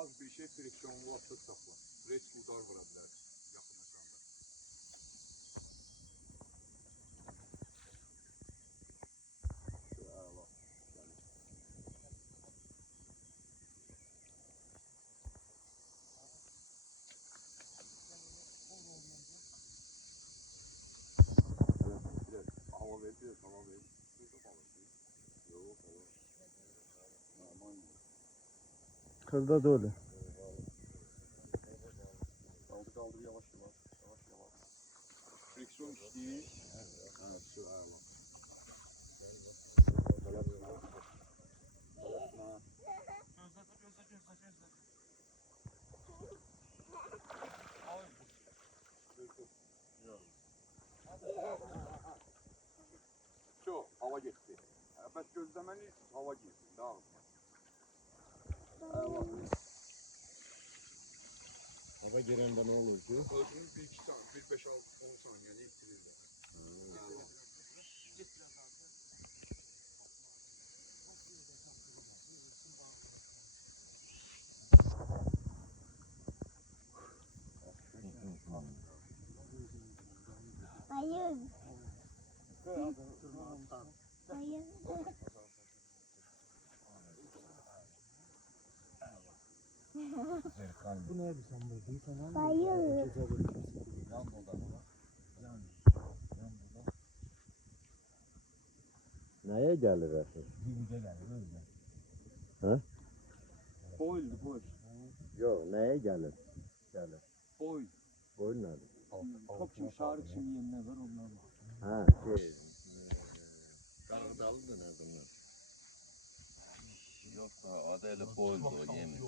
Az bir şey friksiyonlu atı saxla. Reç udar vura bilər yaxınlaşanda. Əla. Hava verdi, tamam verdi. Yok, tamam. Aman. Kırda da öyle. Kaldır yavaş yavaş. Yavaş yavaş. Friksiyon işleyir. Evet, şu əla. Balatma. Çok, hava geçti. Bəs gözləməli hava girsin, dağılma. Hava girende ne olur ki? Özünüz 1-2 saniye, 1-5-10 saniyəni itirirlər. Hayır. Hayır. Bu ne bir sen böyle değil falan. Hayır. Yan oda. Yan. Neye gelir esas? Dibine gelir öyle. Ha? Boylu. Yok neye gelir? Gelir. Boy. Boyun nedir? Topçu şarkı şimdi yerine var onlar var. Ha şey. Kardalı da ne bunlar? Yok da adayla boylu o yemin.